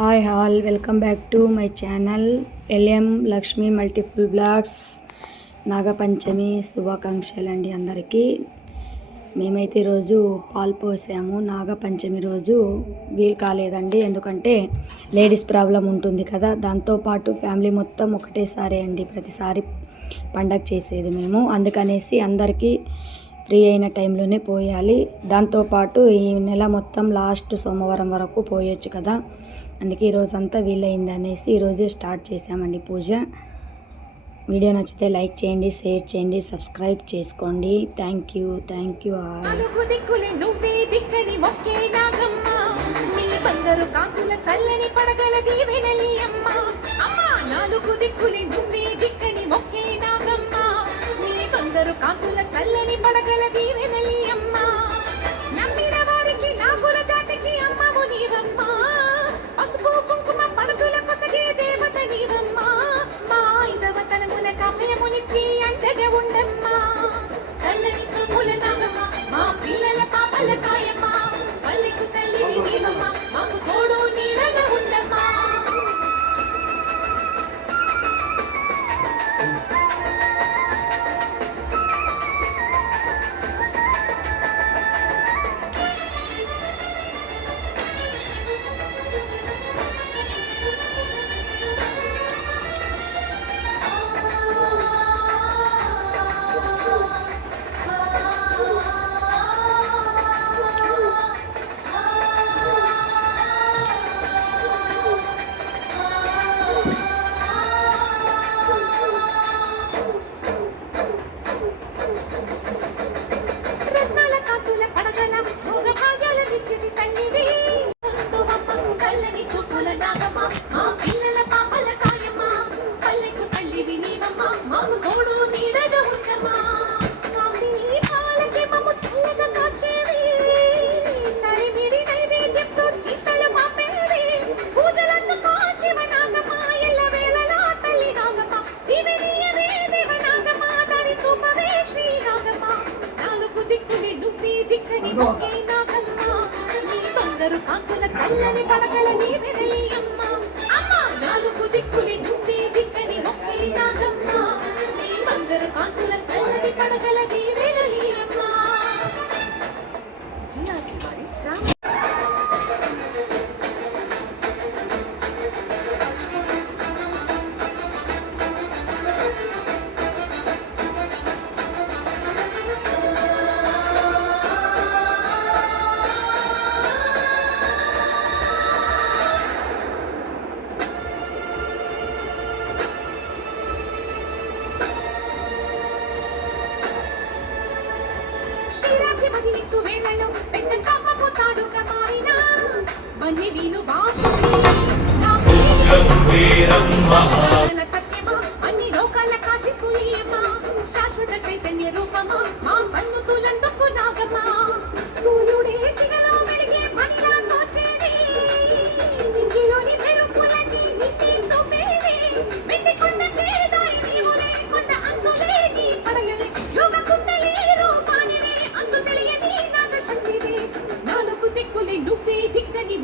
Hi all welcome back to my channel LM Lakshmi multiple blogs Nagapanchami శుభాకాంక్షలు అండి అందరికీ. మేమైతే ఈరోజు పాలు పోసాము. నాగపంచమి రోజు వీలు కాలేదండి ఎందుకంటే లేడీస్ ప్రాబ్లం ఉంటుంది కదా. దాంతోపాటు ఫ్యామిలీ మొత్తం ఒకటేసారి అండి ప్రతిసారి పండగ చేసేది మేము. అందుకనేసి అందరికీ ఫ్రీ అయిన టైంలోనే పోయాలి. దాంతోపాటు ఈ నెల మొత్తం లాస్ట్ సోమవారం వరకు పోయొచ్చు కదా. అందుకే ఈరోజు అంతా వీలైంది అనేసి ఈరోజే స్టార్ట్ చేసామండి పూజ. వీడియో నచ్చితే లైక్ చేయండి షేర్ చేయండి సబ్స్క్రైబ్ చేసుకోండి. Thank you thank you all. నాలుగు దిక్కులే నువ్వే దిక్కని మొక్కే నాగమ్మ. నీ బంగారు కాంతుల చల్లని పడగల దీవెనలి అమ్మ అమ్మ నాలుగు దిక్కులే నువ్వే దిక్కని మొక్కే నాగమ్మ. నీ బంగారు కాంతుల చల్లని పడగల దీవెనలి దిక్కని మొక్కే నాగమ్మ నీ బంగారు కాంతుల చల్లని పడగల నీ వెరలి బదిలించు వేళలో పెద్ద కమ్మపోతాడు మారిన వన్నెలీను వాసుకి నా సత్యమా? అన్ని లోకాల కాశీ సూయమా శాశ్వత చైతన్య రూపమా? మా సన్నుతులందుకు నాగమా? సూర్యుడే సిగలో వెలిగే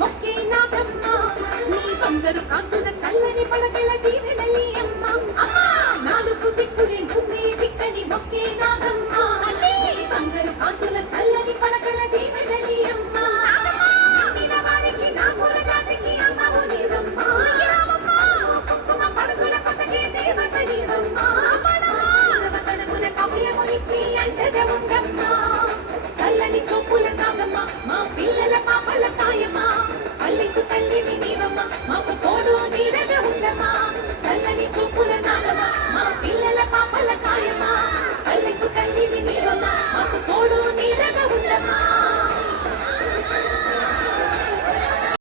మొక్కే నాగమ్మ నీ బంగారు కాంతుల చల్లని పడగల దీవెనలి అమ్మ. నాలుగు దిక్కులే నువ్వే దిక్కని మొక్కే నాగమ్మ నీ బంగారు కాంతుల చల్లని పడగల దీవెనలి అమ్మ. చల్లని చూపుల నాగమ్మ మా పిల్ల